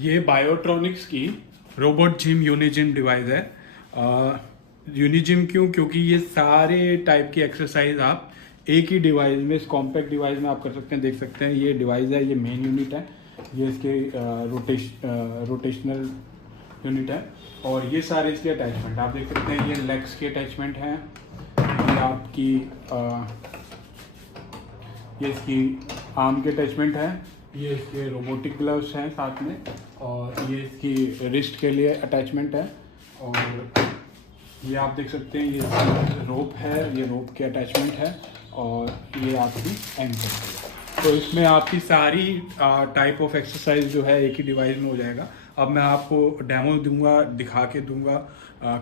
ये बायोट्रॉनिक्स की robot gym यूनिजिम device है। यूनिजिम क्यों? क्योंकि ये सारे टाइप की एक्सरसाइज आप एक ही डिवाइस में, इस कॉम्पैक्ट डिवाइस में आप कर सकते हैं। देख सकते हैं ये डिवाइस है, ये मेन यूनिट है, ये इसके रोटेशनल यूनिट है, और ये सारे इसके अटैचमेंट आप देख सकते हैं। ये लेग्स के अटैचमेंट हैं, ये आपकी ये इसकी आर्म के अटैचमेंट है, ये इसके रोबोटिक ग्लव्स हैं साथ में, और ये इसकी रिस्ट के लिए अटैचमेंट है, और ये आप देख सकते हैं ये रोप है, ये रोप के अटैचमेंट है, और ये आपकी एंकर है। तो इसमें आपकी सारी टाइप ऑफ एक्सरसाइज जो है एक ही डिवाइस में हो जाएगा। अब मैं आपको डेमो दूंगा, दिखा के दूंगा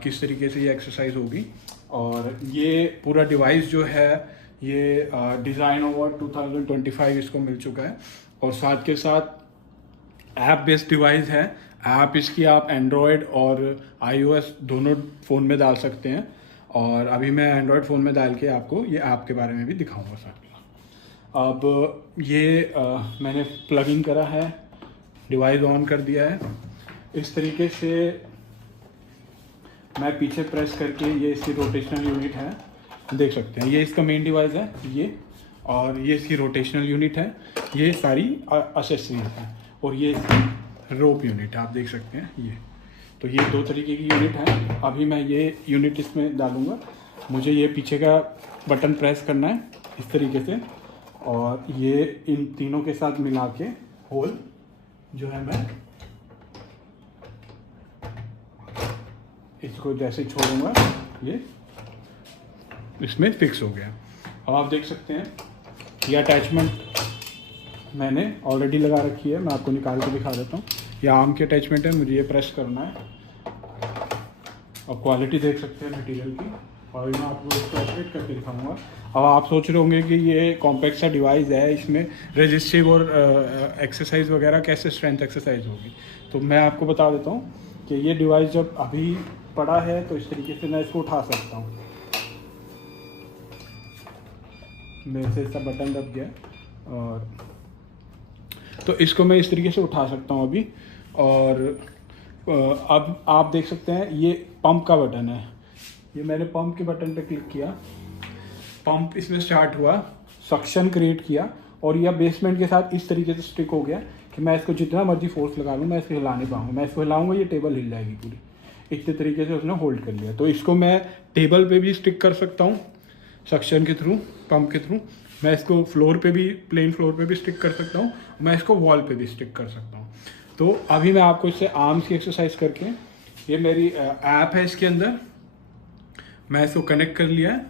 किस तरीके से ये एक्सरसाइज होगी। और ये पूरा डिवाइस जो है ये डिज़ाइन अवार्ड 2025 इसको मिल चुका है, और साथ के साथ ऐप बेस्ड डिवाइस है। ऐप इसकी आप एंड्रॉयड और iOS दोनों फ़ोन में डाल सकते हैं, और अभी मैं एंड्रॉयड फ़ोन में डाल के आपको ये ऐप के बारे में भी दिखाऊंगा साथ में। अब ये मैंने प्लग इन करा है, डिवाइस ऑन कर दिया है। इस तरीके से मैं पीछे प्रेस करके, ये इसकी रोटेशनल यूनिट है, देख सकते हैं ये इसका मेन डिवाइस है ये, और ये इसकी रोटेशनल यूनिट है, ये सारी एक्सेसरीज हैं, और ये इसकी रोप यूनिट है, आप देख सकते हैं ये। तो ये दो तरीके की यूनिट है। अभी मैं ये यूनिट इसमें डालूंगा, मुझे ये पीछे का बटन प्रेस करना है इस तरीके से, और ये इन तीनों के साथ मिला के होल जो है मैं इसको जैसे छोड़ूंगा ये इसमें फिक्स हो गया। अब आप देख सकते हैं ये अटैचमेंट मैंने ऑलरेडी लगा रखी है, मैं आपको निकाल के दिखा देता हूँ। ये आर्म की अटैचमेंट है, मुझे ये प्रेस करना है। अब क्वालिटी देख सकते हैं मटेरियल की, और मैं आपको इसको ऑपरेट करके दिखाऊंगा। अब आप सोच रहे होंगे कि ये कॉम्पैक्ट सा डिवाइस है, इसमें रेजिस्टिव और एक्सरसाइज वगैरह कैसे स्ट्रेंथ एक्सरसाइज होगी। तो मैं आपको बता देता हूँ कि ये डिवाइस जब अभी पड़ा है तो इस तरीके से मैं इसको उठा सकता हूँ। मेरे से इसका बटन दब गया, और तो इसको मैं इस तरीके से उठा सकता हूँ अभी। और अब आप देख सकते हैं ये पंप का बटन है, ये मैंने पंप के बटन पे क्लिक किया, पंप इसमें स्टार्ट हुआ, सक्शन क्रिएट किया, और यह बेसमेंट के साथ इस तरीके से स्टिक हो गया कि मैं इसको जितना मर्जी फोर्स लगा लूँ मैं इसको हिला नहीं पाऊँगा। मैं इसको हिलाऊंगा ये टेबल हिल जाएगी पूरी, इतने तरीके से उसने होल्ड कर लिया। तो इसको मैं टेबल पे भी स्टिक कर सकता हूँ सक्शन के थ्रू, पंप के थ्रू। मैं इसको फ्लोर पे भी, प्लेन फ्लोर पे भी स्टिक कर सकता हूँ, मैं इसको वॉल पे भी स्टिक कर सकता हूँ। तो अभी मैं आपको इससे आर्म्स की एक्सरसाइज करके, ये मेरी ऐप है इसके अंदर, मैं इसको कनेक्ट कर लिया है,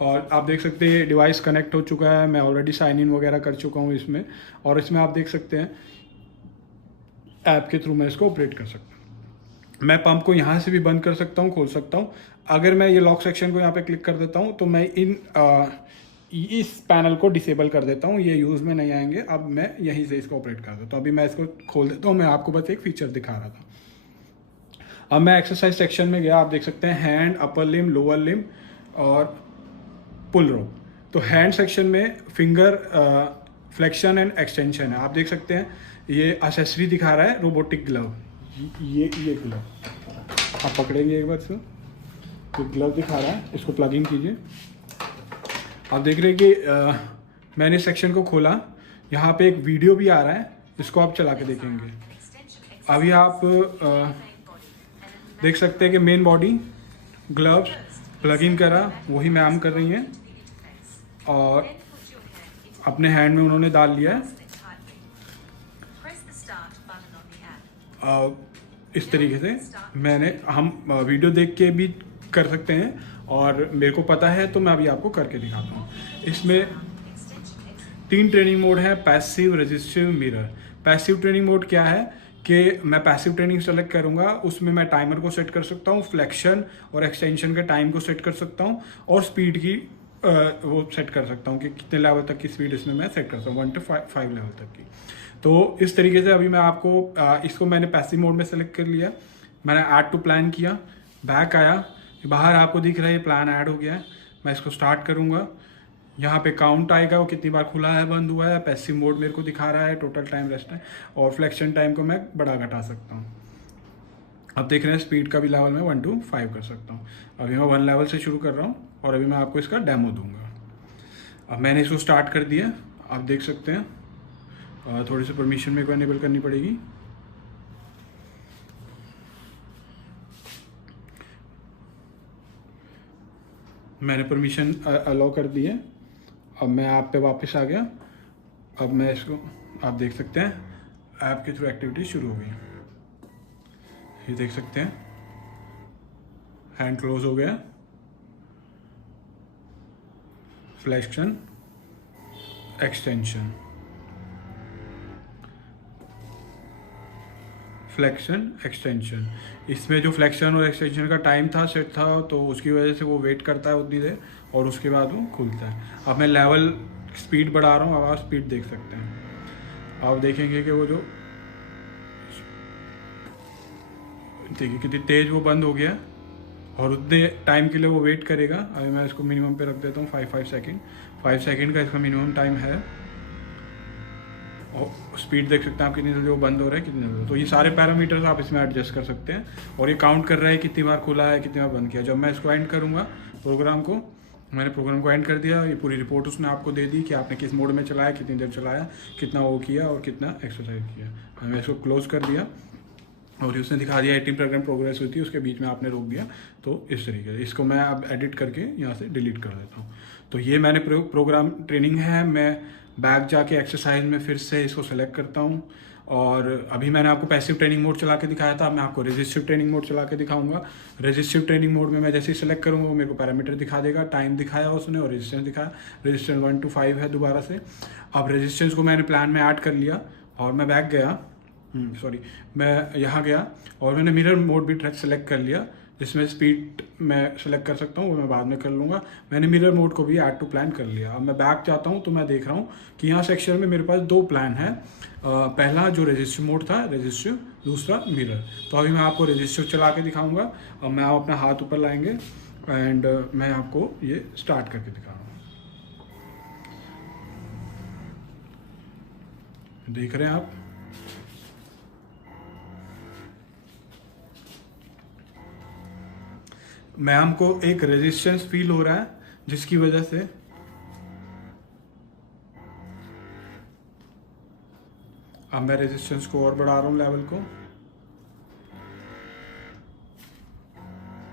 और आप देख सकते हैं ये डिवाइस कनेक्ट हो चुका है। मैं ऑलरेडी साइन इन वगैरह कर चुका हूँ इसमें, और इसमें आप देख सकते हैं ऐप के थ्रू मैं इसको ऑपरेट कर सकता हूँ। मैं पंप को यहाँ से भी बंद कर सकता हूँ, खोल सकता हूँ। अगर मैं ये लॉक सेक्शन को यहाँ पे क्लिक कर देता हूँ तो मैं इस पैनल को डिसेबल कर देता हूँ, ये यूज़ में नहीं आएंगे। अब मैं यहीं से इसको ऑपरेट कर देता हूँ। अभी मैं इसको खोल देता हूँ, मैं आपको बस एक फीचर दिखा रहा था। अब मैं एक्सरसाइज सेक्शन में गया, आप देख सकते हैं हैंड, अपर लिम, लोअर लिम और पुल रोप। तो हैंड सेक्शन में फिंगर फ्लेक्शन एंड एक्सटेंशन है, आप देख सकते हैं। ये एक्सेसरी दिखा रहा है रोबोटिक ग्लव, ये ग्लव आप पकड़ेंगे एक बार से, तो ग्लव दिखा रहा है, इसको प्लग इन कीजिए। आप देख रहे हैं कि मैंने सेक्शन को खोला, यहाँ पे एक वीडियो भी आ रहा है, इसको आप चला के देखेंगे। अभी आप देख सकते हैं कि main body, gloves plug in करा, वही मैम कर रही हैं, और अपने हैंड में उन्होंने डाल लिया है। इस तरीके से हम वीडियो देख के भी कर सकते हैं, और मेरे को पता है तो मैं अभी आपको करके दिखाता हूँ। इसमें 3 ट्रेनिंग मोड है, passive, resistive, mirror. Passive training mode क्या है कि मैं पैसिव ट्रेनिंग सेलेक्ट करूँगा, उसमें मैं टाइमर को सेट कर सकता हूँ, फ्लेक्शन और एक्सटेंशन के टाइम को सेट कर सकता हूँ, और स्पीड की वो सेट कर सकता हूँ कि कितने लेवल तक की स्पीड इसमें मैं सेट कर सकता हूँ, 1 to 5 लेवल तक की। तो इस तरीके से अभी मैं आपको इसको मैंने पैसिव मोड में सेलेक्ट कर लिया, मैंने ऐड टू प्लान किया, बैक आया, बाहर आपको दिख रहा है ये प्लान ऐड हो गया है। मैं इसको स्टार्ट करूँगा, यहाँ पे काउंट आएगा वो कितनी बार खुला है, बंद हुआ है। पैसिव मोड मेरे को दिखा रहा है, टोटल टाइम रेस्ट है, और फ्लेक्शन टाइम को मैं बढ़ा घटा सकता हूँ। अब देख रहे हैं स्पीड का भी लेवल मैं 1 to 5 कर सकता हूँ। अभी मैं 1 लेवल से शुरू कर रहा हूँ और अभी मैं आपको इसका डेमो दूंगा। अब मैंने इसको स्टार्ट कर दिया, आप देख सकते हैं। थोड़ी सी परमिशन मेरे को एनेबल करनी पड़ेगी। मैंने परमिशन अलाउ कर दी है। अब मैं ऐप पे वापस आ गया। अब मैं इसको, आप देख सकते हैं ऐप के थ्रू एक्टिविटी शुरू हो गई। ये देख सकते हैं हैंड क्लोज हो गया, फ्लेक्शन, एक्सटेंशन, फ्लेक्शन, एक्सटेंशन। इसमें जो फ्लेक्शन और एक्सटेंशन का टाइम था सेट था, तो उसकी वजह से वो वेट करता है उतनी देर और उसके बाद वो खुलता है। अब मैं लेवल स्पीड बढ़ा रहा हूँ, अब आप स्पीड देख सकते हैं। आप देखेंगे कि वो जो, देखिए कितनी तेज वो बंद हो गया और उतने टाइम के लिए वो वेट करेगा। अभी मैं इसको मिनिमम पे रख देता हूँ 5 सेकेंड। 5 सेकेंड का इसका मिनिमम टाइम है। और स्पीड देख सकते हैं आप कितनी जल्दी वो बंद हो रहा है, कितनी जल्दी। तो ये सारे पैरामीटर्स आप इसमें एडजस्ट कर सकते हैं और ये काउंट कर रहा है कितनी बार खुला है, कितनी बार बंद किया। जब मैं इसको एंड करूँगा प्रोग्राम को, मैंने प्रोग्राम को एंड कर दिया, ये पूरी रिपोर्ट उसने आपको दे दी कि आपने किस मोड में चलाया, कितनी देर चलाया, कितना वो किया और कितना एक्सरसाइज किया। मैंने इसको क्लोज कर दिया और उसने दिखा दिया 18% प्रोग्रेस हुई थी, उसके बीच में आपने रोक दिया। तो इस तरीके से इसको मैं अब एडिट करके यहाँ से डिलीट कर देता हूँ। तो ये मैंने प्रोग्राम ट्रेनिंग है। मैं बैक जाके एक्सरसाइज में फिर से इसको सेलेक्ट करता हूँ और अभी मैंने आपको पैसिव ट्रेनिंग मोड चला के दिखाया था, मैं आपको रेजिस्टिव ट्रेनिंग मोड चला के दिखाऊंगा। रेजिस्टिव ट्रेनिंग मोड में मैं जैसे ही सेलेक्ट करूँगा वो मेरे को पैरामीटर दिखा देगा, टाइम दिखाया उसने और रेजिस्टेंस दिखाया। रेजिस्टेंस 1 to 5 है दोबारा से। अब रेजिस्टेंस को मैंने प्लान में ऐड कर लिया और मैं बैक गया, मैं यहाँ गया और मैंने मिरर मोड भी सेलेक्ट कर लिया, जिसमें स्पीड मैं सेलेक्ट कर सकता हूँ, वो मैं बाद में कर लूँगा। मैंने मिरर मोड को भी ऐड टू प्लान कर लिया। अब मैं बैक जाता हूँ तो मैं देख रहा हूँ कि यहाँ सेक्शन में मेरे पास 2 प्लान है। पहला जो रजिस्टिव मोड था, रजिस्टिव, दूसरा मिरर। तो अभी मैं आपको रजिस्टिव चला के दिखाऊँगा। अब मैं आप अपना हाथ ऊपर लाएंगे एंड मैं आपको ये स्टार्ट करके दिखा रहा हूँ। देख रहे हैं आप, मैम को एक रेजिस्टेंस फील हो रहा है जिसकी वजह से अब मैं रेजिस्टेंस को और बढ़ा रहा हूं, लेवल को।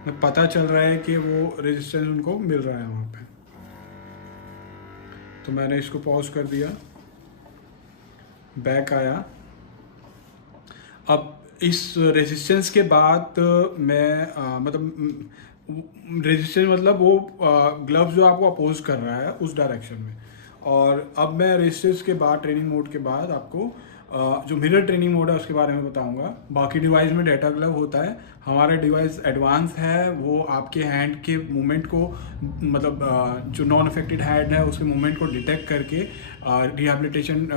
मैं पता चल रहा है कि वो रेजिस्टेंस उनको मिल रहा है वहां पे। तो मैंने इसको पॉज कर दिया, बैक आया। अब इस रेजिस्टेंस के बाद मैं मतलब रेजिस्टेंस मतलब वो ग्लव्स जो आपको अपोज कर रहा है उस डायरेक्शन में। और अब मैं रेजिस्टेंस के बाद, ट्रेनिंग मोड के बाद आपको जो मिरर ट्रेनिंग मोड है उसके बारे में बताऊंगा। बाकी डिवाइस में डेटा ग्लव होता है, हमारा डिवाइस एडवांस है। वो आपके हैंड के मूवमेंट को, मतलब जो नॉन अफेक्टेड हैंड है उसके मूवमेंट को डिटेक्ट करके रिहैबिलिटेशन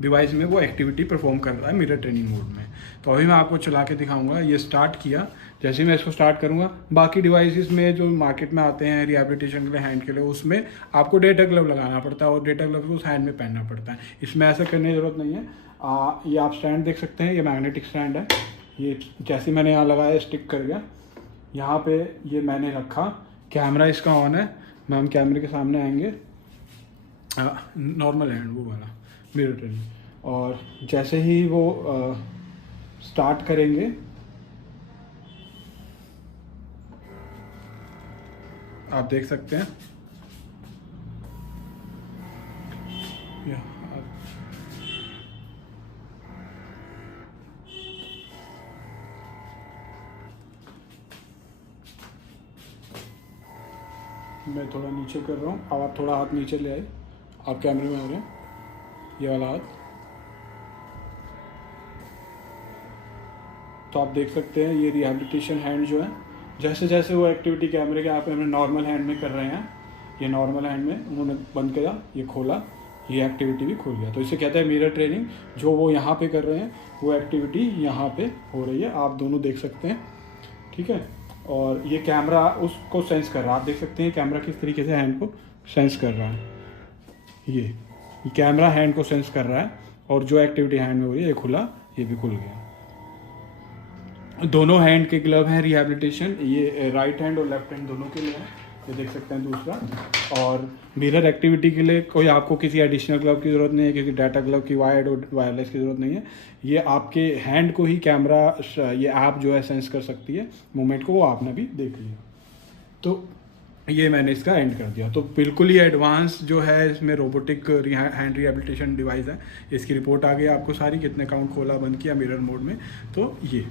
डिवाइस में वो एक्टिविटी परफॉर्म कर रहा है मिरर ट्रेनिंग मोड में। तो अभी मैं आपको चला के दिखाऊंगा। ये स्टार्ट किया, जैसे ही मैं इसको स्टार्ट करूंगा, बाकी डिवाइसेस में जो मार्केट में आते हैं रिहैबिलिटेशन के लिए हैंड के लिए, उसमें आपको डेटा ग्लव लगाना पड़ता है और डेटा ग्लव को उस हैंड में पहनना पड़ता है। इसमें ऐसा करने की ज़रूरत नहीं है। ये आप स्टैंड देख सकते हैं, ये मैग्नेटिक स्टैंड है। ये जैसे मैंने यहाँ लगाया स्टिक कर गया, यहाँ पे ये मैंने रखा। कैमरा इसका ऑन है, मैं हम कैमरे के सामने आएंगे। नॉर्मल हैंड वो वाला मिरर ट्रेनिंग, और जैसे ही वो स्टार्ट करेंगे आप देख सकते हैं मैं थोड़ा नीचे कर रहा हूँ। अब आप थोड़ा हाथ नीचे ले आए, आप कैमरे में आ रहे हैं, ये वाला हाथ। तो आप देख सकते हैं ये रिहैबिलिटेशन हैंड जो है, जैसे जैसे वो एक्टिविटी कैमरे के आप नॉर्मल हैंड में कर रहे हैं, ये नॉर्मल हैंड में उन्होंने बंद किया, ये खोला, ये एक्टिविटी भी खुल गया। तो इसे कहते हैं मिरर ट्रेनिंग। जो वो यहाँ पे कर रहे हैं वो एक्टिविटी यहाँ पे हो रही है, आप दोनों देख सकते हैं, ठीक है। और ये कैमरा उसको सेंस कर रहा है, आप देख सकते हैं कैमरा किस तरीके से हैंड को सेंस कर रहा है। ये कैमरा हैंड को सेंस कर रहा है और जो एक्टिविटी हैंड में हो रही है, ये खुला, ये भी खुल गया। दोनों हैंड के ग्लव हैं रिहैबिलिटेशन, ये राइट हैंड और लेफ्ट हैंड दोनों के लिए है, ये देख सकते हैं दूसरा। और मिरर एक्टिविटी के लिए कोई आपको किसी एडिशनल ग्लव की ज़रूरत नहीं है, किसी डाटा ग्लव की वायर्ड और वायरलेस की ज़रूरत नहीं है। ये आपके हैंड को ही कैमरा, ये ऐप जो है सेंस कर सकती है मूवमेंट को, वो आपने भी देख लिया। तो ये मैंने इसका एंड कर दिया। तो बिल्कुल ही एडवांस जो है इसमें रोबोटिक हैंड रिहेबिलिटेशन डिवाइस है। इसकी रिपोर्ट आ गई आपको सारी, कितने काउंट खोला बंद किया मिरर मोड में। तो ये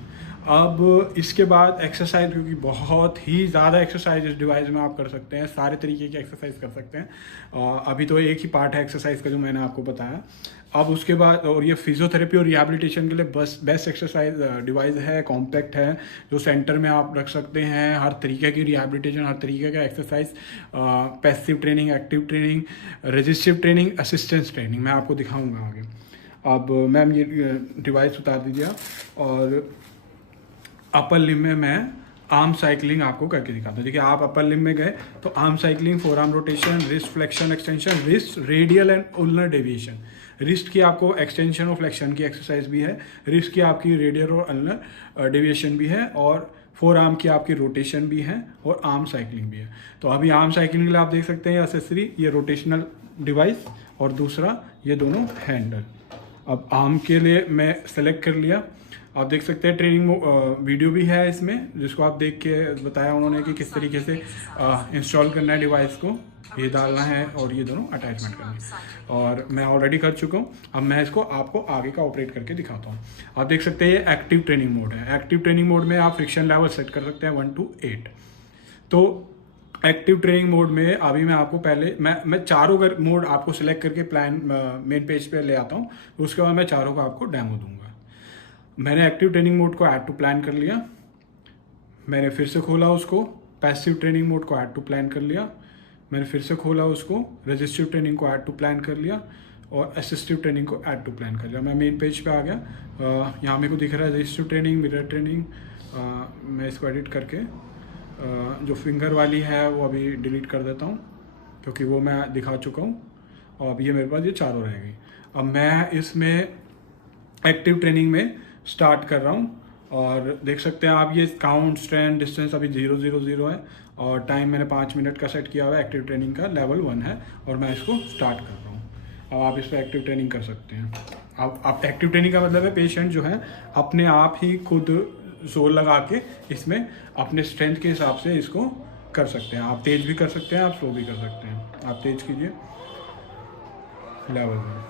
अब इसके बाद एक्सरसाइज, क्योंकि बहुत ही ज़्यादा एक्सरसाइज इस डिवाइस में आप कर सकते हैं, सारे तरीके की एक्सरसाइज कर सकते हैं। अभी तो एक ही पार्ट है एक्सरसाइज का जो मैंने आपको बताया। अब उसके बाद, और ये फिजियोथेरेपी और रिहैबिलिटेशन के लिए बेस्ट एक्सरसाइज डिवाइस है, कॉम्पैक्ट है, जो सेंटर में आप रख सकते हैं। हर तरीके की रिहैबिलिटेशन, हर तरीके का exercise, passive training, active training, resistive training, assistance training, मैं आपको दिखाऊंगा आगे। अब मैम ये डिवाइस उतार दीजिए आप, और अपर लिम में मैं आर्म साइकिलिंग आपको करके दिखाता हूँ। देखिए आप अपर लिम में गए तो arm cycling, forearm rotation, wrist flexion extension, wrist radial and ulnar deviation. Wrist की आपको एक्सटेंशन और फ्लेक्शन की एक्सरसाइज भी है, रिस्ट की आपकी रेडियल और अल्नर डेविएशन भी है, और फोर आर्म की आपकी रोटेशन भी है, और आर्म साइकिलिंग भी है। तो अभी आर्म साइकिलिंग के लिए आप देख सकते हैं एक्सेसरी, ये रोटेशनल डिवाइस, और दूसरा ये दोनों हैंडल। अब आर्म के लिए मैं सेलेक्ट कर लिया। आप देख सकते हैं ट्रेनिंग वीडियो भी है इसमें, जिसको आप देख के बताया उन्होंने कि किस तरीके से इंस्टॉल करना है डिवाइस को, ये डालना है और ये दोनों अटैचमेंट करना है, और मैं ऑलरेडी कर चुका हूँ। अब मैं इसको आपको आगे का ऑपरेट करके दिखाता हूँ। आप देख सकते हैं ये एक्टिव ट्रेनिंग मोड है। एक्टिव ट्रेनिंग मोड में आप फ्रिक्शन लेवल सेट कर सकते हैं 1 to 8। तो एक्टिव ट्रेनिंग मोड में अभी मैं आपको पहले मैं चारों मोड आपको सिलेक्ट करके प्लान मेन पेज पे ले आता हूँ, उसके बाद मैं चारों का आपको डेमो दूंगा। मैंने एक्टिव ट्रेनिंग मोड को ऐड टू प्लान कर लिया, मैंने फिर से खोला उसको, पैसिव ट्रेनिंग मोड को ऐड टू प्लान कर लिया, मैंने फिर से खोला उसको, रजिस्टिव ट्रेनिंग को ऐड टू प्लान कर लिया, और असिस्टिव ट्रेनिंग को ऐड टू प्लान कर लिया। मैं मेन पेज पे आ गया। यहाँ मेरे को दिख रहा है रजिस्टिव ट्रेनिंग, मिरर ट्रेनिंग। मैं इसको एडिट करके जो फिंगर वाली है वो अभी डिलीट कर देता हूँ, क्योंकि वो मैं दिखा चुका हूँ, और अब ये मेरे पास ये चारों रह गई। अब मैं इसमें एक्टिव ट्रेनिंग में स्टार्ट कर रहा हूँ, और देख सकते हैं आप ये काउंट, स्ट्रेंथ, डिस्टेंस अभी 0 0 0 है, और टाइम मैंने 5 मिनट का सेट किया हुआ है। एक्टिव ट्रेनिंग का लेवल 1 है, और मैं इसको स्टार्ट कर रहा हूँ। अब आप इस पर एक्टिव ट्रेनिंग कर सकते हैं। अब आप एक्टिव ट्रेनिंग का मतलब है पेशेंट जो है अपने आप ही खुद जोर लगा के इसमें अपने स्ट्रेंथ के हिसाब से इसको कर सकते हैं। आप तेज भी कर सकते हैं, आप स्लो भी कर सकते हैं। आप तेज कीजिए लेवल 1,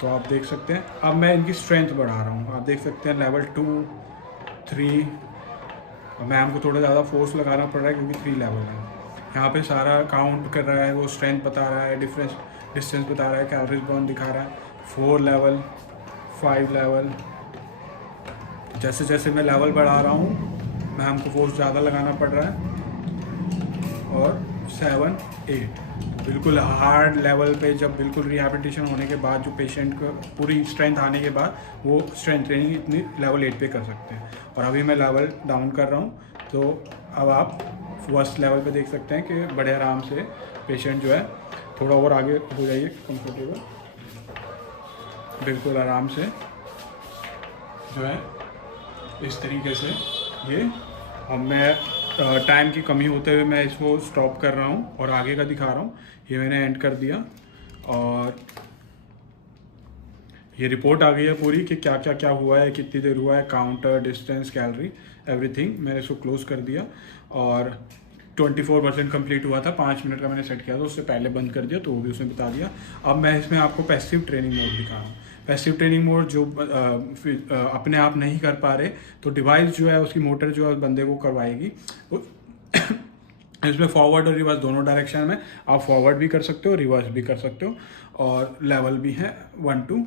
तो आप देख सकते हैं। अब मैं इनकी स्ट्रेंथ बढ़ा रहा हूँ, आप देख सकते हैं लेवल 2, 3। मैम को थोड़ा ज़्यादा फोर्स लगाना पड़ रहा है क्योंकि 3 लेवल है। यहाँ पे सारा काउंट कर रहा है, वो स्ट्रेंथ बता रहा है, डिस्टेंस बता रहा है, कैलोरीज बर्न दिखा रहा है। 4 लेवल, 5 लेवल। जैसे जैसे मैं लेवल बढ़ा रहा हूँ मैम को फोर्स ज़्यादा लगाना पड़ रहा है। और 7, 8 बिल्कुल हार्ड लेवल पे, जब बिल्कुल रिहैबिलिटेशन होने के बाद जो पेशेंट को पूरी स्ट्रेंथ आने के बाद वो स्ट्रेंथ ट्रेनिंग इतनी लेवल 8 पे कर सकते हैं। और अभी मैं लेवल डाउन कर रहा हूँ, तो अब आप फर्स्ट लेवल पे देख सकते हैं कि बड़े आराम से पेशेंट जो है थोड़ा और आगे हो जाइए, कंफर्टेबल, बिल्कुल आराम से जो है इस तरीके से ये। अब मैं टाइम की कमी होते हुए मैं इसको स्टॉप कर रहा हूँ और आगे का दिखा रहा हूँ। ये मैंने एंड कर दिया, और ये रिपोर्ट आ गई है पूरी कि क्या क्या क्या हुआ है, कितनी देर हुआ है, काउंटर, डिस्टेंस, कैलोरी, एवरीथिंग। मैंने इसको क्लोज कर दिया, और 24% कंप्लीट हुआ था। 5 मिनट का मैंने सेट किया था, उससे पहले बंद कर दिया, तो वो भी उसने बता दिया। अब मैं इसमें आपको पैसिव ट्रेनिंग मोड दिखा रहा हूँ। पैसिव ट्रेनिंग मोड जो अपने आप नहीं कर पा रहे, तो डिवाइस जो है उसकी मोटर जो है उस बंदे को करवाएगी। इसमें फॉरवर्ड और रिवर्स दोनों डायरेक्शन में आप फॉरवर्ड भी कर सकते हो, रिवर्स भी कर सकते हो, और लेवल भी है 1 to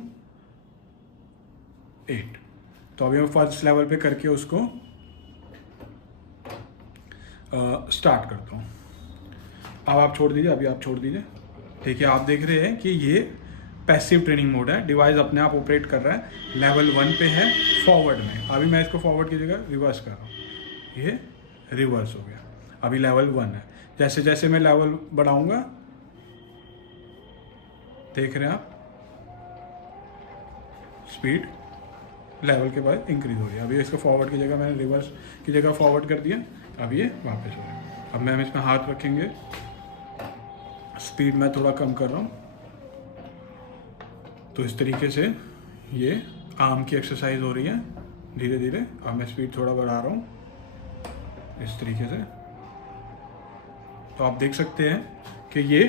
8। तो अभी मैं फर्स्ट लेवल पे करके उसको स्टार्ट करता हूँ। अब आप छोड़ दीजिए, अभी आप छोड़ दीजिए। देखिए आप देख रहे हैं कि ये पैसिव ट्रेनिंग मोड है, डिवाइस अपने आप ऑपरेट कर रहा है। लेवल 1 पे है फॉरवर्ड में, अभी मैं इसको फॉरवर्ड की जगह रिवर्स कर रहा हूँ, ये रिवर्स हो गया। अभी लेवल 1 है। जैसे जैसे मैं लेवल बढ़ाऊंगा देख रहे हैं आप, स्पीड लेवल के बाद इंक्रीज हो रही है। अभी इसको फॉरवर्ड की जगह मैंने रिवर्स की जगह फॉरवर्ड कर दिया, अब ये वापस हो रहा है। अब मैम इसमें हाथ रखेंगे, स्पीड मैं थोड़ा कम कर रहा हूँ, तो इस तरीके से ये आर्म की एक्सरसाइज हो रही है धीरे धीरे। अब मैं स्पीड थोड़ा बढ़ा रहा हूँ इस तरीके से। तो आप देख सकते हैं कि ये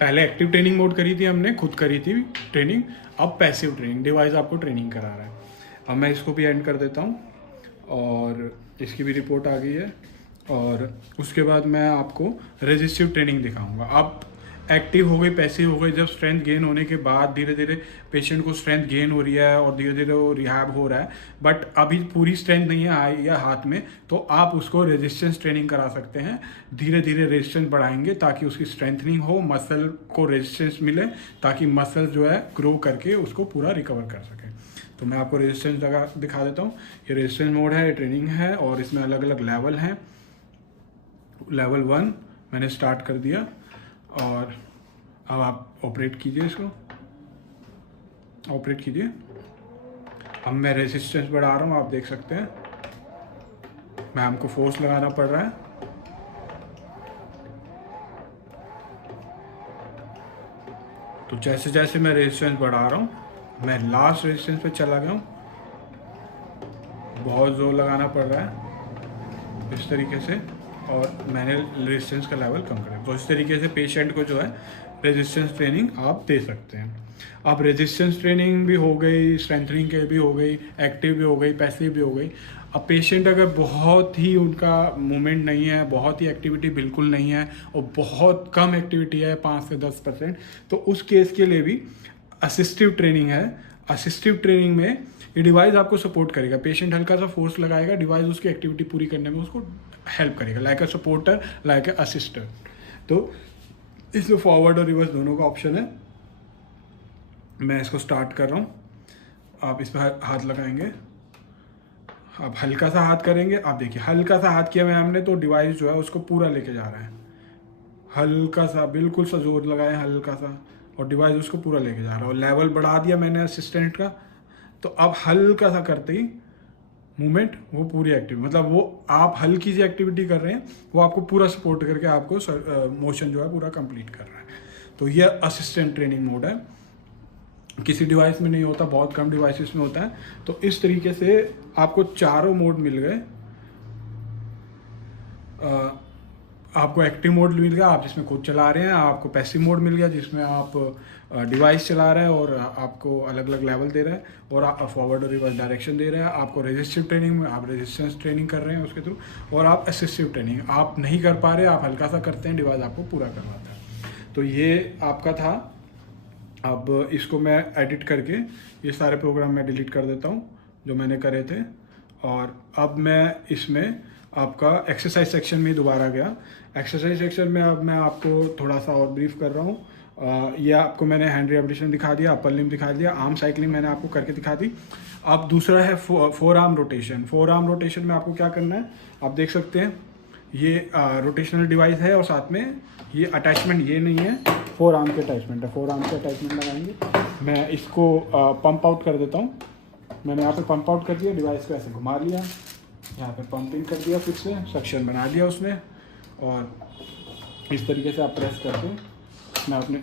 पहले एक्टिव ट्रेनिंग मोड करी थी हमने, खुद करी थी ट्रेनिंग, अब पैसिव ट्रेनिंग, डिवाइस आपको ट्रेनिंग करा रहा है। अब मैं इसको भी एंड कर देता हूँ और इसकी भी रिपोर्ट आ गई है। और उसके बाद मैं आपको रेजिस्टिव ट्रेनिंग दिखाऊंगा। अब एक्टिव हो गई, पैसिव हो गई, जब स्ट्रेंथ गेन होने के बाद धीरे धीरे पेशेंट को स्ट्रेंथ गेन हो रही है और धीरे धीरे वो रिहैब हो रहा है, बट अभी पूरी स्ट्रेंथ नहीं है आई या हाथ में, तो आप उसको रेजिस्टेंस ट्रेनिंग करा सकते हैं। धीरे धीरे रेजिस्टेंस बढ़ाएंगे ताकि उसकी स्ट्रेंथनिंग हो, मसल को रेजिस्टेंस मिले, ताकि मसल जो है ग्रो करके उसको पूरा रिकवर कर सके। तो मैं आपको रेजिस्टेंस दिखा देता हूँ। ये रेजिस्टेंस मोड है, ये ट्रेनिंग है और इसमें अलग अलग लेवल हैं। लेवल 1 मैंने स्टार्ट कर दिया और अब आप ऑपरेट कीजिए, इसको ऑपरेट कीजिए। अब मैं रेजिस्टेंस बढ़ा रहा हूँ, आप देख सकते हैं मैं हमको फोर्स लगाना पड़ रहा है। तो जैसे जैसे मैं रेजिस्टेंस बढ़ा रहा हूँ, मैं लास्ट रेजिस्टेंस पे चला गया हूँ, बहुत जोर लगाना पड़ रहा है इस तरीके से, और मैंने रेजिस्टेंस का लेवल कम करा। तो इस तरीके से पेशेंट को जो है रेजिस्टेंस ट्रेनिंग आप दे सकते हैं। अब रेजिस्टेंस ट्रेनिंग भी हो गई, स्ट्रेंथनिंग के भी हो गई, एक्टिव भी हो गई, पैसिव भी हो गई। अब पेशेंट अगर बहुत ही उनका मूवमेंट नहीं है, बहुत ही एक्टिविटी बिल्कुल नहीं है और बहुत कम एक्टिविटी है 5 से 10%, तो उस केस के लिए भी असिस्टिव ट्रेनिंग है। असिस्टिव ट्रेनिंग में ये डिवाइस आपको सपोर्ट करेगा। पेशेंट हल्का सा फोर्स लगाएगा, डिवाइस उसकी एक्टिविटी पूरी करने में उसको हेल्प करेगा, like a supporter, like a assister. तो इसमें फॉरवर्ड और रिवर्स दोनों का ऑप्शन है। मैं इसको स्टार्ट कर रहा हूँ, आप इस पर हाथ लगाएंगे, आप हल्का सा हाथ करेंगे। आप देखिए हल्का सा हाथ किया हमने, तो डिवाइस जो है उसको पूरा लेके जा रहा है। हल्का सा, बिल्कुल सा जोर लगाए हल्का सा, और डिवाइस उसको पूरा लेके जा रहा है। और लेवल बढ़ा दिया मैंने असिस्टेंट का, तो अब हल्का सा करते ही मूवमेंट वो पूरी एक्टिव, मतलब वो आप हल्की सी एक्टिविटी कर रहे हैं, वो आपको पूरा सपोर्ट करके आपको मोशन जो है पूरा कंप्लीट कर रहा है। तो ये असिस्टेंट ट्रेनिंग मोड है, किसी डिवाइस में नहीं होता, बहुत कम डिवाइसेस में होता है। तो इस तरीके से आपको चारों मोड मिल गए। आपको एक्टिव मोड मिल गया, आप जिसमें खुद चला रहे हैं, आपको पैसिव मोड मिल गया जिसमें आप डिवाइस चला रहे हैं और आपको अलग अलग लेवल दे रहा है और आप फॉरवर्ड और रिवर्स डायरेक्शन दे रहे हैं। आपको रेजिस्टिव ट्रेनिंग में आप रेजिस्टेंस ट्रेनिंग कर रहे हैं उसके थ्रू, और आप असिस्टिव ट्रेनिंग आप नहीं कर पा रहे, आप हल्का सा करते हैं, डिवाइस आपको पूरा करवाता है। तो ये आपका था। अब इसको मैं एडिट करके ये सारे प्रोग्राम मैं डिलीट कर देता हूँ जो मैंने करे थे, और अब मैं इसमें आपका एक्सरसाइज सेक्शन में दोबारा गया। एक्सरसाइज सेक्शन में अब मैं आपको थोड़ा सा और ब्रीफ कर रहा हूँ। ये आपको मैंने हैंड रिहेबिलिटेशन दिखा दिया, अपर लिम्ब दिखा दिया, आर्म साइकिलिंग मैंने आपको करके दिखा दी। अब दूसरा है four arm rotation. Four arm rotation में आपको क्या करना है, आप देख सकते हैं ये रोटेशनल डिवाइस है और साथ में ये अटैचमेंट ये नहीं है, फोर आर्म के अटैचमेंट है। फोर आर्म के अटैचमेंट लगाएंगे। मैं इसको पंप आउट कर देता हूँ। मैंने यहाँ पे पंप आउट कर दिया, डिवाइस को ऐसे घुमा लिया, यहाँ पे पंपिंग कर दिया, फिर से सक्शन बना दिया उसने, और इस तरीके से आप प्रेस करके मैं अपने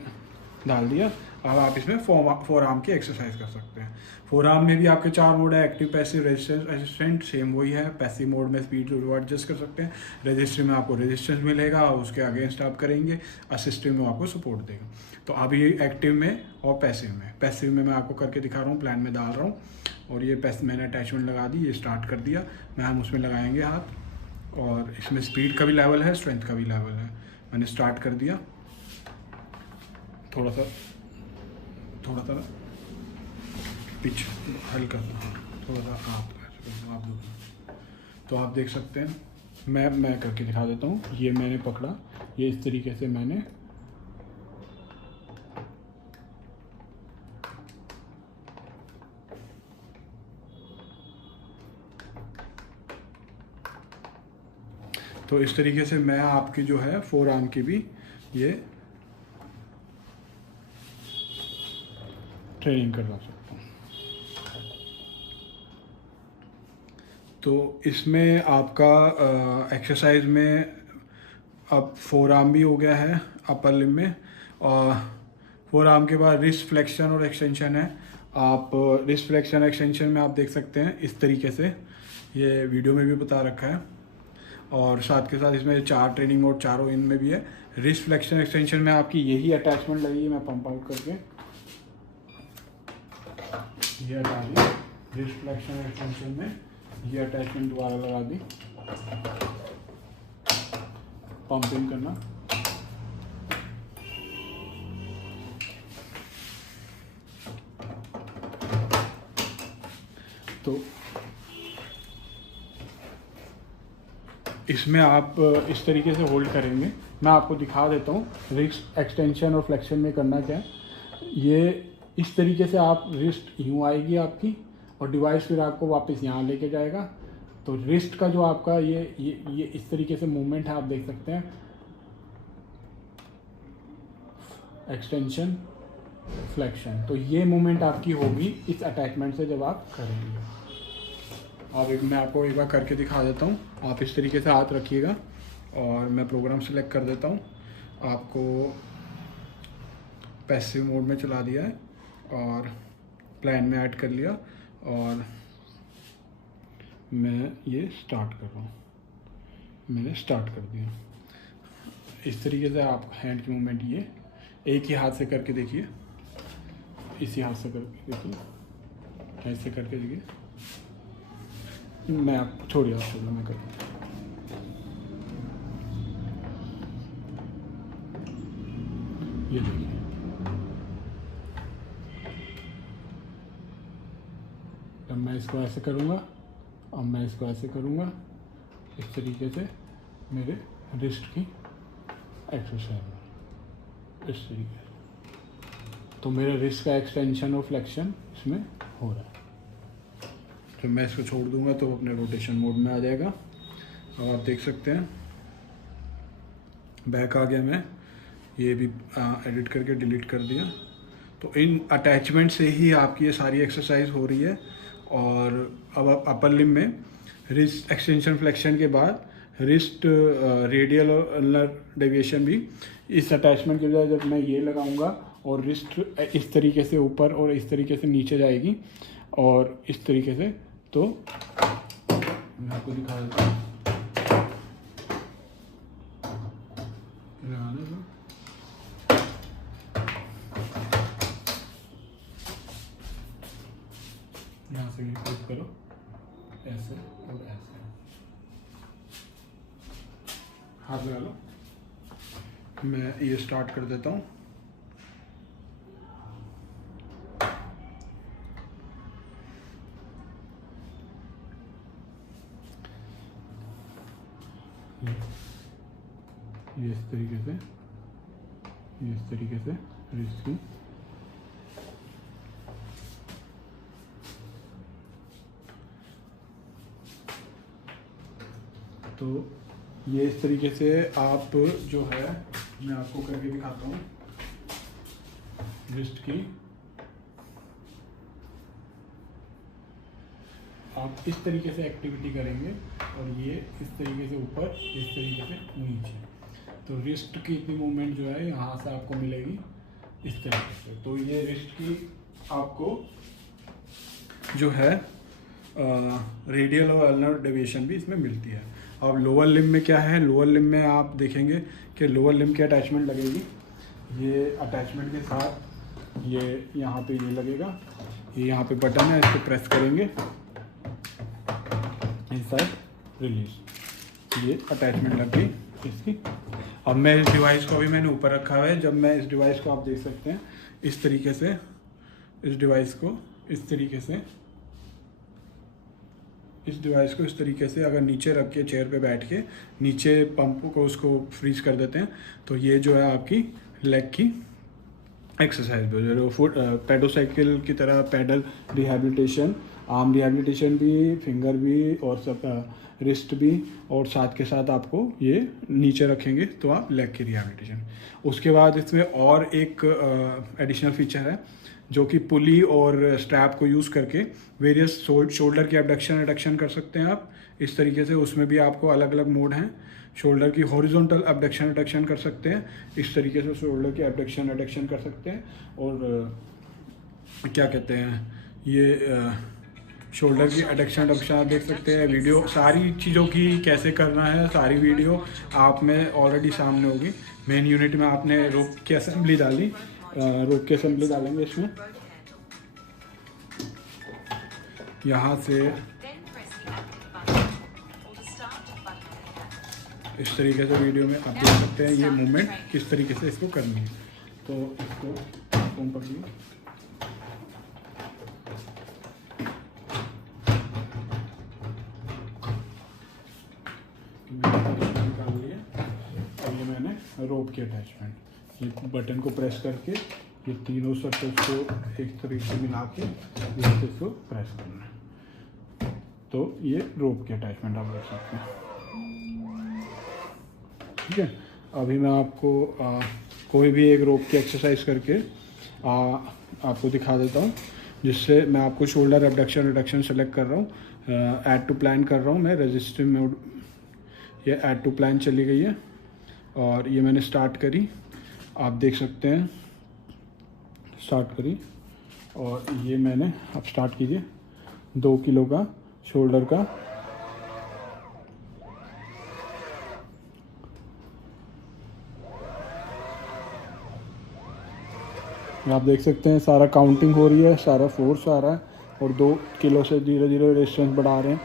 डाल दिया। अब आप इसमें फोर आर्म की एक्सरसाइज कर सकते हैं। फोर आर्म में भी आपके 4 मोड है, active, passive, resistance, assistant, same वही है। पैसिव मोड में स्पीड जो एडजस्ट कर सकते हैं, रेजिस्टिव में आपको रेजिस्टेंस मिलेगा, उसके अगेंस्ट आप करेंगे, असिस्टिव में आपको सपोर्ट देगा। तो अभी एक्टिव में और पैसिव में मैं आपको करके दिखा रहा हूँ, प्लान में डाल रहा हूँ, और ये मैंने अटैचमेंट लगा दी, ये स्टार्ट कर दिया। मैं हम उसमें लगाएंगे हाथ, और इसमें स्पीड का भी लेवल है, स्ट्रेंथ का भी लेवल है। मैंने स्टार्ट कर दिया, थोड़ा सा पिच हल्का सा, थोड़ा सा आप तो आप देख सकते हैं। मैं करके दिखा देता हूँ। ये मैंने पकड़ा, ये इस तरीके से मैंने तो इस तरीके से मैं आपकी जो है फोर आर्म की भी ये ट्रेनिंग करवा सकता हूँ। तो इसमें आपका एक्सरसाइज में अब फोर आर्म भी हो गया है अपर लिम में, और फोर आर्म के बाद रिस्ट फ्लेक्शन और एक्सटेंशन है। आप रिस्ट फ्लेक्शन एक्सटेंशन में आप देख सकते हैं इस तरीके से, ये वीडियो में भी बता रखा है, और साथ के साथ इसमें 4 ट्रेनिंग मोड चारों इन में भी है। रिस्ट फ्लेक्शन एक्सटेंशन में आपकी यही अटैचमेंट लगेगी, मैं पंप आउट करके ये हटा दी। रिस्ट फ्लेक्शन एक्सटेंशन में ये अटैचमेंट दोबारा लगा दी, पंपिंग करना। तो इसमें आप इस तरीके से होल्ड करेंगे, मैं आपको दिखा देता हूँ रिस्ट एक्सटेंशन और फ्लेक्शन में करना क्या है। ये इस तरीके से आप रिस्ट यूँ आएगी आपकी, और डिवाइस फिर आपको वापस यहाँ लेके जाएगा। तो रिस्ट का जो आपका ये इस तरीके से मूवमेंट है, आप देख सकते हैं, एक्सटेंशन फ्लेक्शन। तो ये मूवमेंट आपकी होगी इस अटैचमेंट से जब आप करेंगे। अब मैं आपको एक बार करके दिखा देता हूँ। आप इस तरीके से हाथ रखिएगा, और मैं प्रोग्राम सेलेक्ट कर देता हूँ। आपको पैसिव मोड में चला दिया है और प्लान में ऐड कर लिया, और मैं ये स्टार्ट कर रहा हूँ। मैंने स्टार्ट कर दिया। इस तरीके से आप हैंड की मूवमेंट ये एक ही हाथ से करके देखिए, इसी हाथ से करके देखिए, ऐसे करके देखिए। मैं आप छोड़िए, आप छोड़िए, मैं करता हूँ। ये देखिए, अब मैं इसको ऐसे करूँगा, अब मैं इसको ऐसे करूँगा। इस तरीके से मेरे रिस्ट की एक्सरसाइज इस तरीके से, तो मेरे रिस्ट का एक्सटेंशन और फ्लेक्शन इसमें हो रहा है। जब मैं इसको छोड़ दूंगा तो अपने रोटेशन मोड में आ जाएगा। अब आप देख सकते हैं बैक आ गया, मैं ये भी एडिट करके डिलीट कर दिया। तो इन अटैचमेंट से ही आपकी ये सारी एक्सरसाइज हो रही है। और अब आप अपर लिम में रिस्ट एक्सटेंशन फ्लेक्शन के बाद रिस्ट रेडियल और अल्नर डेविएशन भी इस अटैचमेंट के लिए, जब मैं ये लगाऊंगा और रिस्ट इस तरीके से ऊपर और इस तरीके से नीचे जाएगी और इस तरीके से, तो मैं आपको दिखा देता हूँ। यहाँ से क्लिक करो, ऐसे और ऐसे हाथ लगा लो। मैं ये स्टार्ट कर देता हूँ। ये इस तरीके से, ये इस तरीके से रिस्ट की तो ये इस तरीके से आप जो है, मैं आपको करके दिखाता हूँ रिस्ट की। आप इस तरीके से एक्टिविटी करेंगे और ये इस तरीके से ऊपर, इस तरीके से नीचे, तो रिस्ट की इतनी मूवमेंट जो है यहाँ से आपको मिलेगी इस तरीके से। तो ये रिस्ट की आपको जो है रेडियल और अल्नर डेविएशन भी इसमें मिलती है। अब लोअर लिम में क्या है, लोअर लिम में आप देखेंगे कि लोअर लिम की अटैचमेंट लगेगी। ये अटैचमेंट के साथ ये यहाँ पे ये लगेगा, ये यहाँ पे बटन है, इसको प्रेस करेंगे, इनसाइड रिलीज, ये अटैचमेंट लग गई इसकी। अब मैं इस डिवाइस को, अभी मैंने ऊपर रखा हुआ है, जब मैं इस डिवाइस को, आप देख सकते हैं इस तरीके से, इस डिवाइस को इस तरीके से, इस डिवाइस को इस तरीके से अगर नीचे रख के चेयर पे बैठ के नीचे पंप को उसको फ्रीज कर देते हैं, तो ये जो है आपकी लेग की एक्सरसाइज भी, फुट पेडोसाइकिल की तरह पैडल रिहैबिलिटेशन, आर्म रिहैबिलिटेशन भी, फिंगर भी और सब रिस्ट भी, और साथ के साथ आपको ये नीचे रखेंगे तो आप लेग की रिहैबिलिटेशन। उसके बाद इसमें और एक एडिशनल फीचर है जो कि पुली और स्ट्रैप को यूज़ करके वेरियस शोल्डर की एबडक्शन एडक्शन कर सकते हैं आप इस तरीके से। उसमें भी आपको अलग अलग मोड हैं। शोल्डर की हॉरिजॉन्टल एबडक्शन एडक्शन कर सकते हैं, इस तरीके से शोल्डर की एबडक्शन एडक्शन कर सकते हैं। और क्या कहते हैं ये शोल्डर की एडक्शन एडक्शन आप देख सकते हैं। वीडियो सारी चीज़ों की कैसे करना है सारी वीडियो आप में ऑलरेडी सामने होगी। मेन यूनिट में आपने रोप की असेंबली डाली, रोप की असेंबली डालेंगे इसमें। यहाँ से इस तरीके से वीडियो में आप देख सकते हैं ये मूवमेंट किस तरीके से इसको करनी है। तो इसको फोन पकड़िए, निकाल लिए। और ये मैंने रोप की अटैचमेंट, ये बटन को प्रेस करके ये तीनों सर्कल्स को एक तरीके से मिला के इसको प्रेस करना है। तो ये रोप की अटैचमेंट आप देख सकते हैं। ठीक है, अभी मैं आपको कोई भी एक रोप की एक्सरसाइज करके आपको दिखा देता हूँ, जिससे मैं आपको शोल्डर एबडक्शन रिडक्शन सेलेक्ट कर रहा हूँ। ऐड टू प्लान कर रहा हूँ मैं रेजिस्टिव मोड। ये ऐड टू प्लान चली गई है और ये मैंने स्टार्ट करी, आप देख सकते हैं स्टार्ट करी। और ये मैंने अब स्टार्ट कीजिए 2 किलो का शोल्डर का। आप देख सकते हैं सारा काउंटिंग हो रही है, सारा फोर्स आ रहा है और 2 किलो से धीरे धीरे रेजिस्टेंस बढ़ा रहे हैं।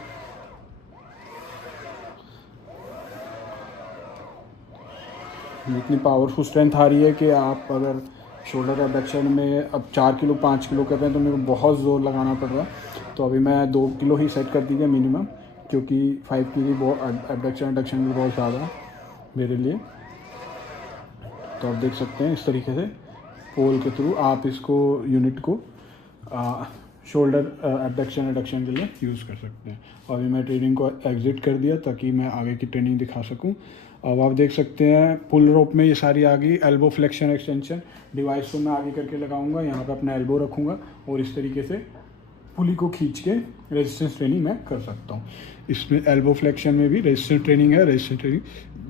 इतनी पावरफुल स्ट्रेंथ आ रही है कि आप अगर शोल्डर एबडक्शन में अब 4 किलो 5 किलो कर रहे हैं तो मेरे को बहुत ज़ोर लगाना पड़ रहा है। तो अभी मैं 2 किलो ही सेट कर दीजिए मिनिमम, क्योंकि 5 की भी बहुत एबडक्शन एडक्शन भी बहुत ज़्यादा है मेरे लिए। तो आप देख सकते हैं इस तरीके से पोल के थ्रू आप इसको यूनिट को शोल्डर एबडक्शन एडक्शन के लिए यूज़ कर सकते हैं। और अभी मैं ट्रेनिंग को एग्जिट कर दिया ताकि मैं आगे की ट्रेनिंग दिखा सकूं। अब आप देख सकते हैं पुल रोप में ये सारी आ गई। एल्बो फ्लेक्शन एक्सटेंशन डिवाइस को मैं आगे करके लगाऊंगा, यहाँ पे अपना एल्बो रखूँगा और इस तरीके से पुली को खींच के रेजिस्टेंस ट्रेनिंग मैं कर सकता हूँ। इसमें एल्बो फ्लेक्शन में भी रेजिस्टेंस ट्रेनिंग है। रेजिस्टेंस ट्रेनिंग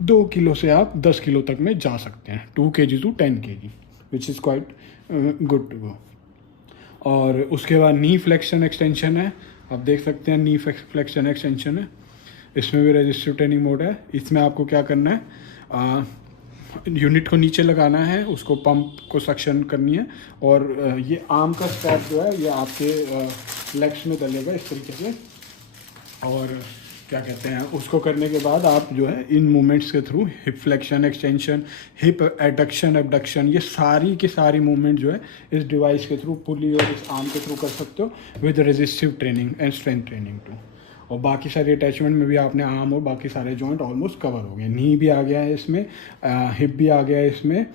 2 किलो से आप 10 किलो तक में जा सकते हैं, 2 kg to 10 kg, which is quite good to go. और उसके बाद नी फ्लेक्शन एक्सटेंशन है, आप देख सकते हैं नी फ्लेक्शन एक्सटेंशन है। इसमें भी रेजिस्टिव ट्रेनिंग मोड है। इसमें आपको क्या करना है, यूनिट को नीचे लगाना है, उसको पंप को सक्शन करनी है और ये आर्म का स्ट्रैप जो है ये आपके लेग्स में डलेगा इस तरीके से। और क्या कहते हैं उसको करने के बाद आप जो है इन मूवमेंट्स के through hip flexion extension, hip adduction abduction, ये सारी की सारी मूवमेंट जो है इस डिवाइस के थ्रू पुली और इस आर्म के थ्रू कर सकते हो with resistive training and strength training too. और बाकी सारी अटैचमेंट में भी आपने आर्म और बाकी सारे जॉइंट ऑलमोस्ट कवर हो गए। नी भी आ गया है इसमें, हिप भी आ गया है इसमें,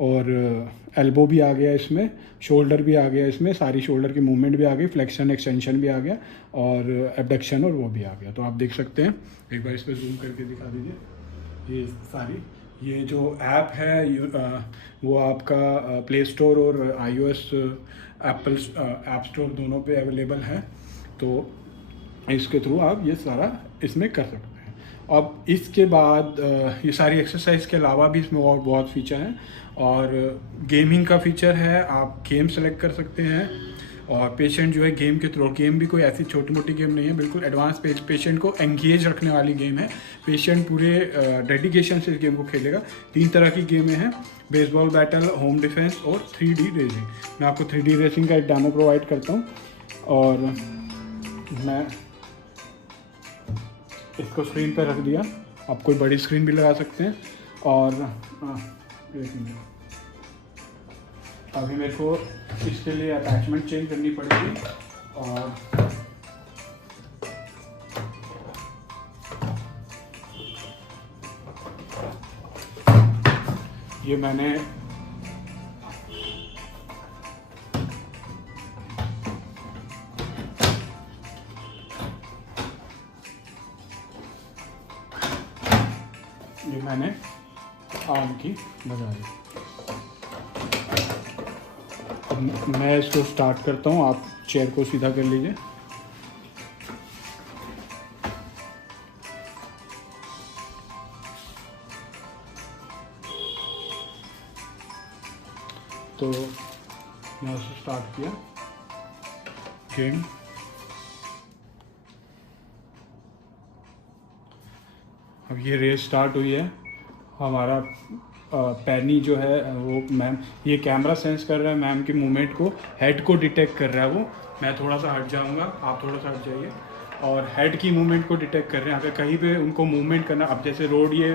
और एल्बो भी आ गया है इसमें, शोल्डर भी आ गया है इसमें, सारी शोल्डर की मूवमेंट भी आ गई, फ्लेक्शन एक्सटेंशन भी आ गया और एबडक्शन और वो भी आ गया। तो आप देख सकते हैं, एक बार इस पर जूम करके दिखा दीजिए। ये सारी ये जो ऐप है वो आपका प्ले स्टोर और iOS एप्पल ऐप स्टोर दोनों पे अवेलेबल है। तो इसके थ्रू आप ये सारा इसमें कर सकते हैं। अब इसके बाद ये सारी एक्सरसाइज के अलावा भी इसमें और बहुत फीचर हैं। और गेमिंग का फीचर है, आप गेम सेलेक्ट कर सकते हैं और पेशेंट जो है गेम के थ्रू, गेम भी कोई ऐसी छोटी मोटी गेम नहीं है, बिल्कुल एडवांस पेशेंट को एंगेज रखने वाली गेम है। पेशेंट पूरे डेडिकेशन से इस गेम को खेलेगा। 3 तरह की गेमें हैं, बेसबॉल बैटल, होम डिफेंस और 3D रेसिंग। मैं आपको 3D रेसिंग का एक डेमो प्रोवाइड करता हूँ और मैं इसको स्क्रीन पर रख दिया। आप कोई बड़ी स्क्रीन भी लगा सकते हैं। और अभी मेरे को इसके लिए अटैचमेंट चेंज करनी पड़ेगी और ये मैंने ये मैंने आम की लगाई। अब मैं इसको स्टार्ट करता हूँ, आप चेयर को सीधा कर लीजिए। तो यहाँ से स्टार्ट किया गेम। अब ये रेस स्टार्ट हुई है। हमारा पैनी जो है वो मैम, ये कैमरा सेंस कर रहा है मैम की मूवमेंट को, हेड को डिटेक्ट कर रहा है वो। मैं थोड़ा सा हट जाऊंगा, आप थोड़ा सा हट जाइए। और हेड की मूवमेंट को डिटेक्ट कर रहे हैं। अगर कहीं पे उनको मूवमेंट करना, अब जैसे रोड ये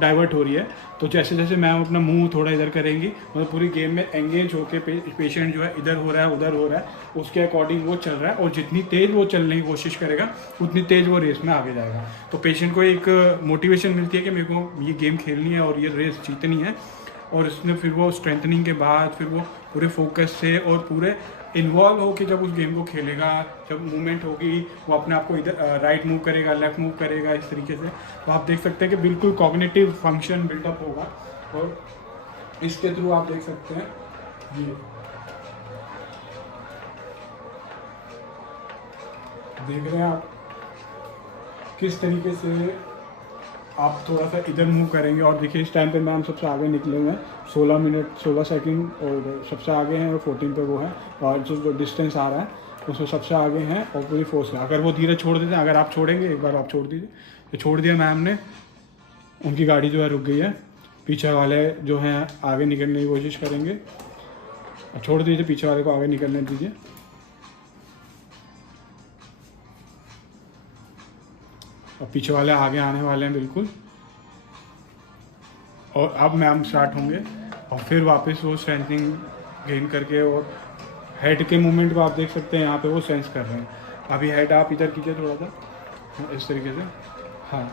डाइवर्ट हो रही है, तो जैसे जैसे मैम अपना मुंह थोड़ा इधर करेंगी, मतलब पूरी गेम में एंगेज होकर पेशेंट जो है इधर हो रहा है उधर हो रहा है, उसके अकॉर्डिंग वो चल रहा है। और जितनी तेज़ वो चलने की कोशिश करेगा उतनी तेज़ वो रेस में आगे जाएगा। तो पेशेंट को एक मोटिवेशन मिलती है कि मेरे को ये गेम खेलनी है और ये रेस जीतनी है। और इसमें फिर वो स्ट्रेंथनिंग के बाद फिर वो पूरे फोकस से और पूरे इन्वॉल्व हो कि जब उस गेम को खेलेगा, जब मूवमेंट होगी, वो अपने आप को इधर राइट मूव करेगा, लेफ्ट मूव करेगा, इस तरीके से। तो आप देख सकते हैं कि बिल्कुल कॉग्निटिव फंक्शन बिल्डअप होगा। और इसके थ्रू आप देख सकते हैं ये देख रहे हैं आप किस तरीके से आप थोड़ा सा इधर मूव करेंगे। और देखिए इस टाइम पे मैम सबसे आगे निकले हुए हैं, 16 मिनट 16 सेकंड और सबसे आगे हैं, और 14 पे वो है। और जो डिस्टेंस आ रहा है उसमें सबसे आगे हैं और पूरी फोर्स है। अगर वो धीरे छोड़ देते हैं, अगर आप छोड़ेंगे, एक बार आप छोड़ दीजिए, तो छोड़ दिया मैम ने, उनकी गाड़ी जो है रुक गई है। पीछे वाले जो हैं आगे निकलने की कोशिश करेंगे, छोड़ दीजिए, पीछे वाले को आगे निकलने दीजिए। और पीछे वाले आगे आने वाले हैं बिल्कुल। और अब मैम स्टार्ट होंगे और फिर वापस वो स्ट्रेंथनिंग गेन करके, और हेड के मूवमेंट को आप देख सकते हैं यहाँ पे वो सेंस कर रहे हैं। अभी हेड आप इधर कीजिए थोड़ा सा, इस तरीके से। हाँ,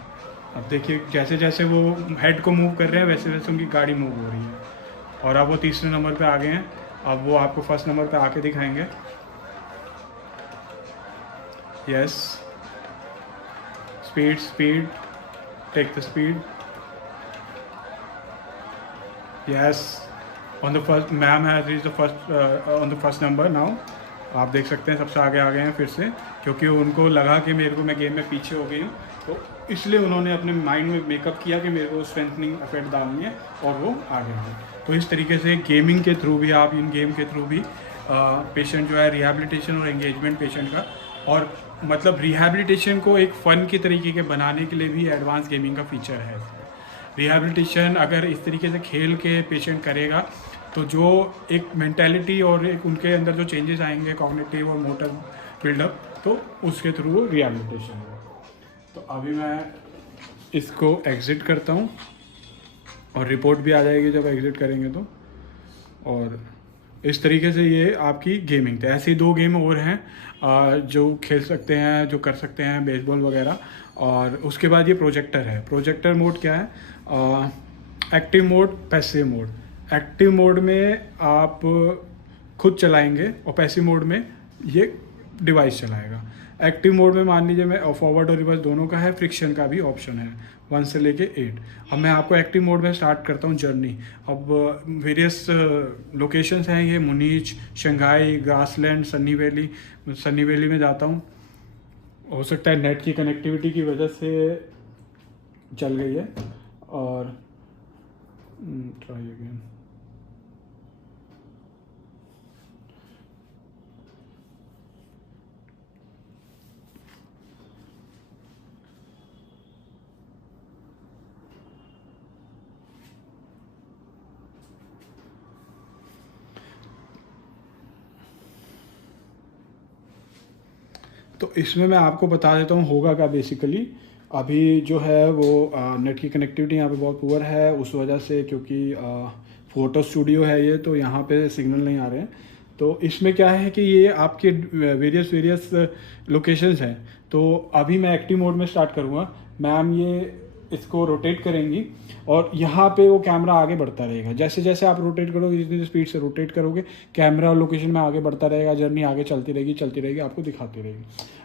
अब देखिए जैसे जैसे वो हेड को मूव कर रहे हैं वैसे वैसे उनकी गाड़ी मूव हो रही है। और अब वो तीसरे नंबर पे आ गए हैं। अब वो आपको फर्स्ट नंबर पे आके दिखाएंगे। Yes, speed speed, take the speed. Yes, on the first, ma'am has reached the first on the first number now. आप देख सकते हैं सबसे आगे आ गए हैं फिर से, क्योंकि उनको लगा कि मेरे को, मैं गेम में पीछे हो गई हूँ, तो इसलिए उन्होंने अपने माइंड में मेकअप किया कि मेरे को स्ट्रेंथनिंग इफेक्ट डालनी है, और वो आगे हैं। तो इस तरीके से गेमिंग के थ्रू भी, आप इन गेम के थ्रू भी पेशेंट जो है रिहैबिलिटेशन और एंगेजमेंट पेशेंट का, और मतलब रिहैबिलिटेशन को एक फ़न के तरीके के बनाने के लिए भी एडवांस गेमिंग का फीचर है। रिहैबिलिटेशन अगर इस तरीके से खेल के पेशेंट करेगा, तो जो एक मेंटालिटी और एक उनके अंदर जो चेंजेस आएंगे कॉग्निटिव और मोटर बिल्डअप, तो उसके थ्रू वो रिहैबिलिटेशन है। तो अभी मैं इसको एग्ज़िट करता हूँ और रिपोर्ट भी आ जाएगी जब एग्ज़िट करेंगे तो। और इस तरीके से ये आपकी गेमिंग थे। ऐसी 2 गेम और हैं जो खेल सकते हैं, जो कर सकते हैं, बेसबॉल वगैरह। और उसके बाद ये प्रोजेक्टर है। प्रोजेक्टर मोड क्या है? Active mode, passive mode. Active mode में आप खुद चलाएंगे और पैसिव मोड में ये डिवाइस चलाएगा। एक्टिव मोड में मान लीजिए मैं फॉरवर्ड और रिवर्स दोनों का है, फ्रिक्शन का भी ऑप्शन है 1 से लेके 8। अब मैं आपको एक्टिव मोड में स्टार्ट करता हूँ जर्नी। अब वेरियस लोकेशंस हैं ये, मुनीच, शंघाई, ग्रासलैंड, सनी वैली में जाता हूँ। हो सकता है नेट की कनेक्टिविटी की वजह से चल गई है। और ट्राई अगेन। तो इसमें मैं आपको बता देता हूँ होगा क्या बेसिकली। अभी जो है वो नेट की कनेक्टिविटी यहाँ पे बहुत पुअर है, उस वजह से, क्योंकि फ़ोटो स्टूडियो है ये, तो यहाँ पे सिग्नल नहीं आ रहे हैं। तो इसमें क्या है कि ये आपके वेरियस लोकेशंस हैं। तो अभी मैं एक्टिव मोड में स्टार्ट करूँगा। मैम ये इसको रोटेट करेंगी और यहाँ पे वो कैमरा आगे बढ़ता रहेगा। जैसे जैसे आप रोटेट करोगे, जितनी स्पीड से रोटेट करोगे, कैमरा और लोकेशन में आगे बढ़ता रहेगा, जर्नी आगे चलती रहेगी, आपको दिखाती रहेगी।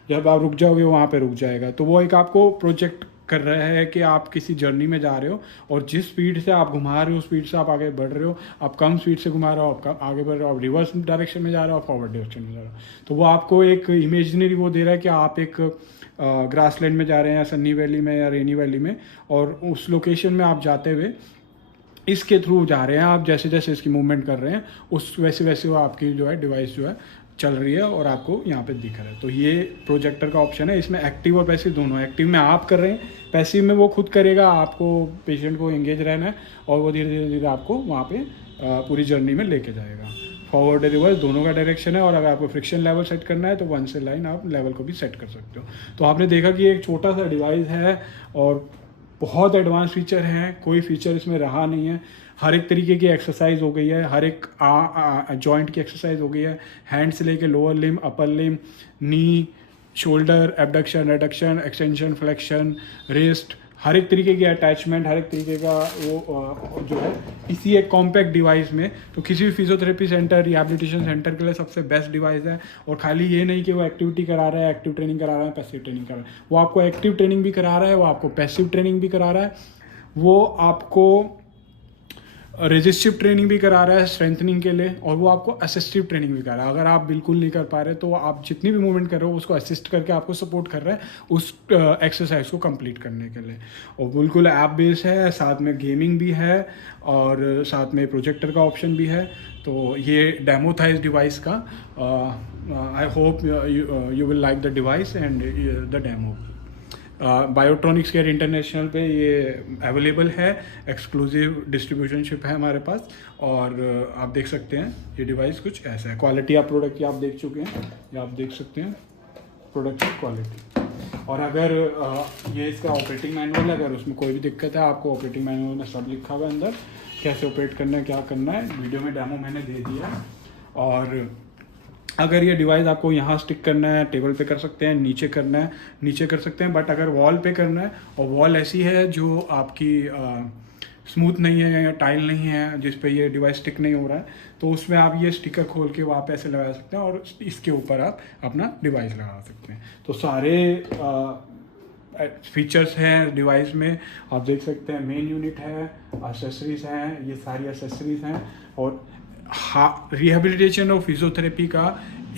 जब आप रुक जाओगे वहाँ पे रुक जाएगा। तो वो एक आपको प्रोजेक्ट कर रहा है कि आप किसी जर्नी में जा रहे हो और जिस स्पीड से आप घुमा रहे हो उस स्पीड से आप आगे बढ़ रहे हो, आप कम स्पीड से घुमा रहे हो, आप आगे बढ़ रहे हो, आप रिवर्स डायरेक्शन में जा रहे हो, आप फॉरवर्ड डायरेक्शन में जा रहे हो, तो वो आपको एक इमेजिनरी वो दे रहा है कि आप एक ग्रासलैंड में जा रहे हैं या सन्नी वैली में या रेनी वैली में, और उस लोकेशन में आप जाते हुए इसके थ्रू जा रहे हैं, आप जैसे जैसे इसकी मूवमेंट कर रहे हैं उस वैसे वैसे वो आपकी जो है डिवाइस जो है चल रही है और आपको यहाँ पे दिख रहा है। तो ये प्रोजेक्टर का ऑप्शन है, इसमें एक्टिव और पैसिव दोनों। एक्टिव में आप कर रहे हैं, पैसिव में वो खुद करेगा, आपको पेशेंट को एंगेज रहना है और वो धीरे धीरे धीरे आपको वहाँ पे पूरी जर्नी में लेके जाएगा। फॉरवर्ड रिवर्स दोनों का डायरेक्शन है, और अगर आपको फ्रिक्शन लेवल सेट करना है तो 1 से लाइन आप लेवल को भी सेट कर सकते हो। तो आपने देखा कि एक छोटा सा डिवाइस है और बहुत एडवांस फीचर हैं, कोई फीचर इसमें रहा नहीं है। हर एक तरीके की एक्सरसाइज हो गई है, हर एक जॉइंट की एक्सरसाइज हो गई है, हैंड से लेके lower limb, upper limb, knee, shoulder, abduction, adduction, extension, flexion, wrist, हर एक तरीके की अटैचमेंट, हर एक तरीके का वो जो है इसी एक कॉम्पैक्ट डिवाइस में। तो किसी भी फिजियोथेरेपी सेंटर, रिहैबिलिटेशन सेंटर के लिए सबसे बेस्ट डिवाइस है। और खाली ये नहीं कि वो एक्टिविटी करा रहा है, एक्टिव ट्रेनिंग करा रहा है, पैसिव ट्रेनिंग करा रहा है, वो आपको एक्टिव ट्रेनिंग भी करा रहा है, वो आपको पैसिव ट्रेनिंग भी करा रहा है, वो आपको रेजिस्टिव ट्रेनिंग भी करा रहा है स्ट्रेंथनिंग के लिए, और वो आपको असिस्टिव ट्रेनिंग भी करा रहा है। अगर आप बिल्कुल नहीं कर पा रहे तो आप जितनी भी मूवमेंट कर रहे हो उसको असिस्ट करके आपको सपोर्ट कर रहा है उस एक्सरसाइज को कंप्लीट करने के लिए। और बिल्कुल ऐप बेस्ड है, साथ में गेमिंग भी है और साथ में प्रोजेक्टर का ऑप्शन भी है। तो ये डेमो था इस डिवाइस का। I hope you will like the device and the demo. Biotronics care international पे ये अवेलेबल है, एक्सक्लूसिव डिस्ट्रीब्यूशनशिप है हमारे पास। और आप देख सकते हैं ये डिवाइस कुछ ऐसा है। क्वालिटी आप प्रोडक्ट की आप देख चुके हैं, ये आप देख सकते हैं प्रोडक्ट की क्वालिटी। और अगर ये इसका ऑपरेटिंग मैनुअल है, अगर उसमें कोई भी दिक्कत है आपको ऑपरेटिंग मैनुअल में सब लिखा हुआ है अंदर, कैसे ऑपरेट करना है, क्या करना है। वीडियो में डेमो मैंने दे दिया है। और अगर ये डिवाइस आपको यहाँ स्टिक करना है, टेबल पे कर सकते हैं, नीचे करना है नीचे कर सकते हैं, बट अगर वॉल पे करना है और वॉल ऐसी है जो आपकी स्मूथ नहीं है या टाइल नहीं है जिस पे ये डिवाइस स्टिक नहीं हो रहा है, तो उसमें आप ये स्टिकर खोल के वहाँ पे ऐसे लगा सकते हैं और इसके ऊपर आप अपना डिवाइस लगा सकते हैं। तो सारे फीचर्स हैं डिवाइस में, आप देख सकते हैं। मेन यूनिट है, एसेसरीज हैं, ये सारी एसेसरीज हैं। और रिहैबिलिटेशन और फिजियोथेरेपी का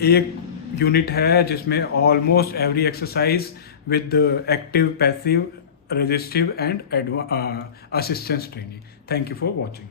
एक यूनिट है जिसमें almost every exercise with active, passive, resistive and assistance training. Thank you for watching.